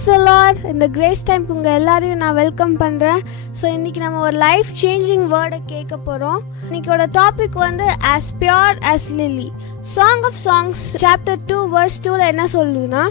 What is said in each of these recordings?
Praise the Lord. இந்த grace டைம்க்கு உங்கள் எல்லாரையும் நான் வெல்கம் பண்ணுறேன். ஸோ இன்றைக்கி நம்ம ஒரு லைஃப் சேஞ்சிங் வேர்டை கேட்க போகிறோம். இன்றைக்கோட டாபிக் வந்து as pure as lily. Song of Songs chapter 2 verse 2ல என்ன சொல்லுதுன்னா,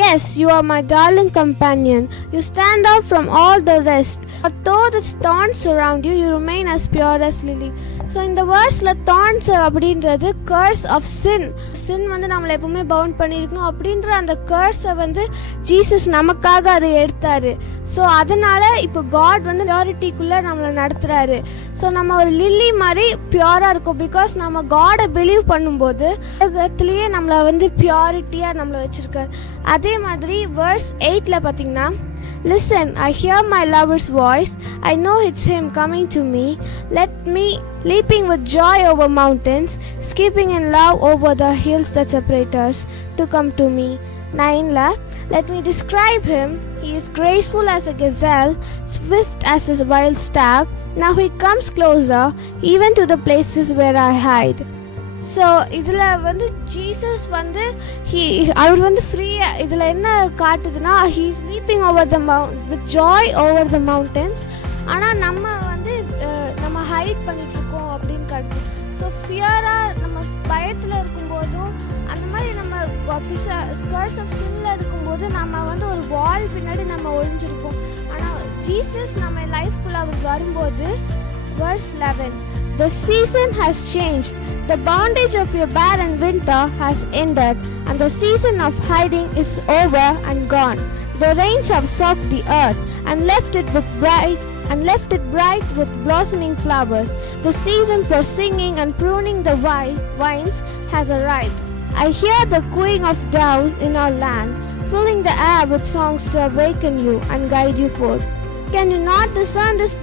Yes, you are my darling companion. You stand out from all the rest. But though the thorns surround you, you remain as pure as lily. So இந்த வேர்ட்ஸில் thorns அப்படின்றது curse of sin. sin வந்து நம்மளை எப்பவுமே bound பண்ணியிருக்கணும் அப்படின்ற அந்த கர்ஸை வந்து Jesus நமக்காக அதை எடுத்தாரு. ஸோ அதனால இப்போ காட் வந்து பியூரிட்டிக்குள்ளே நம்மளை நடத்துகிறாரு. ஸோ நம்ம ஒரு லில்லி மாதிரி பியூராக இருக்கும். பிகாஸ் நம்ம காடை பிலீவ் பண்ணும்போது உலகத்துலேயே நம்மளை வந்து பியூரிட்டியாக நம்மளை வச்சுருக்காரு. அதே மாதிரி வேர்ஸ் 8ல பார்த்தீங்கன்னா, Listen, I hear my lover's voice. I know it's him coming to me. Let me leaping with joy over mountains, skipping in love over the hills that separate us to come to me. 9la, let me describe him. He is graceful as a gazelle, swift as a wild stag. Now he comes closer, even to the places where I hide. So இதில் வந்து Jesus வந்து அவர் வந்து ஃப்ரீயாக இதில் என்ன காட்டுதுன்னா, he is leaping over the with joy over the mountains. ஆனால் நம்ம வந்து நம்ம ஹைட் பண்ணிகிட்ருக்கோம் அப்படின்னு காட்டுது. ஸோ ஃபியராக நம்ம பயத்தில் இருக்கும்போதும் அந்த மாதிரி நம்ம ஸ்கர்ஸ் ஆஃப் சின்னில் இருக்கும்போது நம்ம வந்து ஒரு வால் பின்னாடி நம்ம ஒழிஞ்சிருப்போம். ஆனால் ஜீசஸ் நம்ம லைஃப்குள்ளே அவர் வரும்போது, verse 11, The season has changed. The bondage of your barren winter has ended, and the season of hiding is over and gone. The rains have soaked the earth and left it bright with blossoming flowers. The season for singing and pruning the vines has arrived. I hear the cooing of doves in our land, filling the air with songs to awaken you and guide you forth. Can you not discern this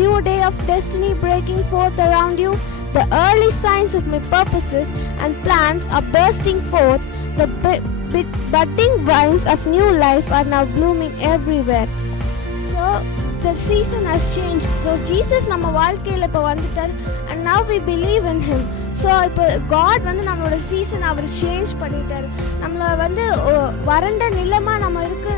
new day of destiny breaking forth around you? The early signs of my purposes and plans are bursting forth. The budding vines of new life are now blooming everywhere. So the season has changed. So Jesus நம்ம வாழ்க்கையில் இப்போ வந்துட்டார். And now we believe in him. So இப்போ God வந்து நம்மளோட season அவர் change பண்ணிட்டார். நம்மளை வந்து வறண்ட நிலமாக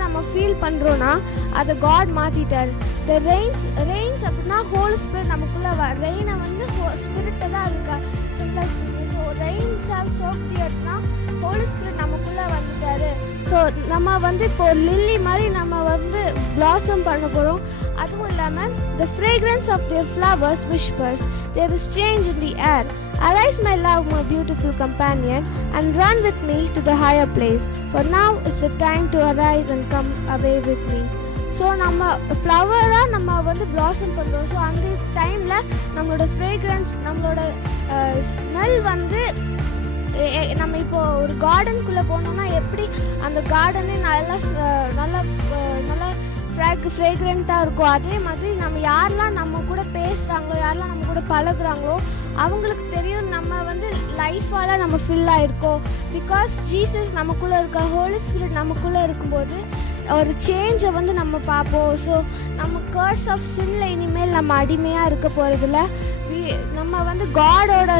நம்ம ஃபீல் பண்ணுறோன்னா அதை காட் மாற்றிட்டார். த ரெயின்ஸ் அப்படின்னா ஹோல் ஸ்பிரிட் நமக்குள்ளே ரெயினை வந்து ஸ்பிரிட்டை தான் இருக்கா சிம்பிளைஸ் பண்ணி. So rains have soaked the எர்த்னா ஹோல் ஸ்பிரிட் நமக்குள்ளே வந்துட்டார். ஸோ நம்ம வந்து இப்போ லில்லி மாதிரி நம்ம வந்து பிளாசம் பண்ண போகிறோம். அதுவும் இல்லாமல் the fragrance of their flowers whispers, there is change in the air. Arise, my love, my beautiful companion, and run with me to the higher place. For now is the time to arise and come away with me. So நம்ம ஃப்ளவராக நம்ம வந்து blossom பண்ணுறோம். So அந்த டைமில் நம்மளோட fragrance, நம்மளோட smell வந்து நம்ம இப்போது ஒரு கார்டனுக்குள்ளே போனோம்னா எப்படி அந்த கார்டனே நல்லா ஃப்ரேக்ரண்ட்டாக இருக்கும். அதே மாதிரி நம்ம யாரெல்லாம் நம்ம கூட பேசுகிறாங்களோ, யாரெல்லாம் நம்ம கூட பழகுறாங்களோ அவங்களுக்கு தெரியும் நம்ம வந்து லைஃபால் நம்ம ஃபில் ஆகிருக்கோம். பிகாஸ் ஜீசஸ் நமக்குள்ளே இருக்க, ஹோலி ஸ்பிரிட் நமக்குள்ளே இருக்கும்போது ஒரு சேஞ்சை வந்து நம்ம பார்ப்போம். ஸோ நம்ம கர்ஸ் ஆஃப் சின்ல இனிமேல் நம்ம அடிமையாக இருக்க போகிறதில்ல. நம்ம வந்து காடோட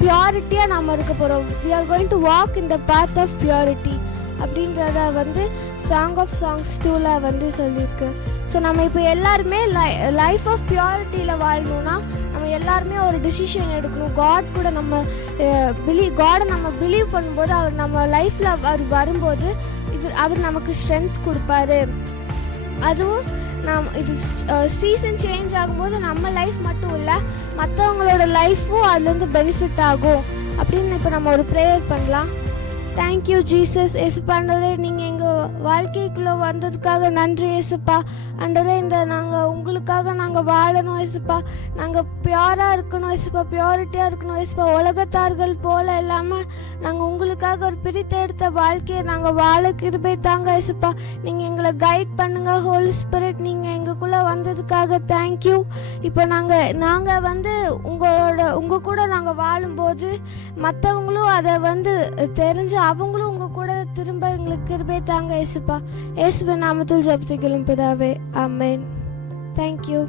பியூரிட்டியாக நம்ம இருக்க போகிறோம். We are going to walk in the path of purity அப்படின்றத வந்து சாங் ஆஃப் சாங்ஸ் 2ல வந்து சொல்லியிருக்கு. ஸோ நம்ம இப்போ எல்லாருமே லைஃப் ஆஃப் பியூரிட்டியில் வாழணும்னா நம்ம எல்லாருமே ஒரு டிசிஷன் எடுக்கணும். காட் கூட நம்ம காடை நம்ம பிலீவ் பண்ணும்போது அவர் நம்ம லைஃப்பில் அவர் வரும்போது அவர் நமக்கு ஸ்ட்ரென்த் கொடுப்பாரு. அதுவும் இது சீசன் சேஞ்ச் ஆகும்போது நம்ம லைஃப் மட்டும் இல்லை, மற்றவங்களோட லைஃப்பும் அதுலேருந்து பெனிஃபிட் ஆகும் அப்படின்னு இப்போ நம்ம ஒரு ப்ரேயர் பண்ணலாம். Thank you Jesus. ஏசுப்பா ஆண்டவரே, நீங்கள் எங்கள் வாழ்க்கைக்குள்ளே வந்ததுக்காக நன்றி ஏசுப்பா. ஆண்டவரே, நாங்கள் உங்களுக்காக நாங்கள் வாழணும் ஏசுப்பா. நாங்கள் பியூராக இருக்கணும் ஏசுப்பா, பியூரிட்டியாக இருக்கணும் ஏசுப்பா. உலகத்தார்கள் போல் இல்லாமல் நாங்கள் உங்களுக்காக ஒரு பிரித்தெடுத்த வாழ்க்கையை நாங்கள் வாழ கிருபை தாங்க ஏசுப்பா. நீங்கள் எங்களை கைட் பண்ணுங்கள் ஹோலி ஸ்பிரிட். நீங்கள் எங்களுக்குள்ளே வந்ததுக்காக தேங்க்யூ. இப்போ நாங்கள் வந்து உங்கள் கூட நாங்கள் வாழும்போது மற்றவங்களும் அதை வந்து தெரிஞ்சு அவங்களும் உங்க கூட திரும்ப எங்களுக்கு கிருபை தாங்க ஏசுப்பா. இயேசுவின் நாமத்தில் ஜெபிக்கிறோம் பிதாவே, ஆமென். Thank you.